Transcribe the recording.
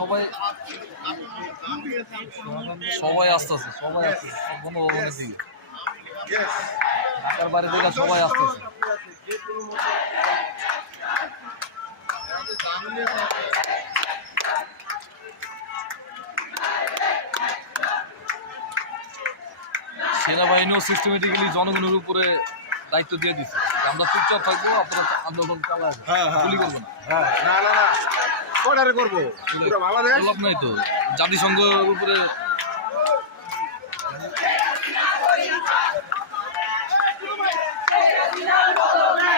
সবাই সবাই আসতেছে, সবাই আসতেছে সব বন্ধুবান্ধবের দিকে, ঢাকার বাইরে থেকে সবাই আসতেছে। সেনাবাহিনীও সিস্টেমেটিক্যালি জনগণের উপরে দায়িত্ব দিয়ে দিচ্ছে, আমরা চুপচাপ থাকবো, আপনারা আন্দোলন চালাবো, গুলি করবো না। না না না, করবো নাই তো জাতিসংঘের উপরে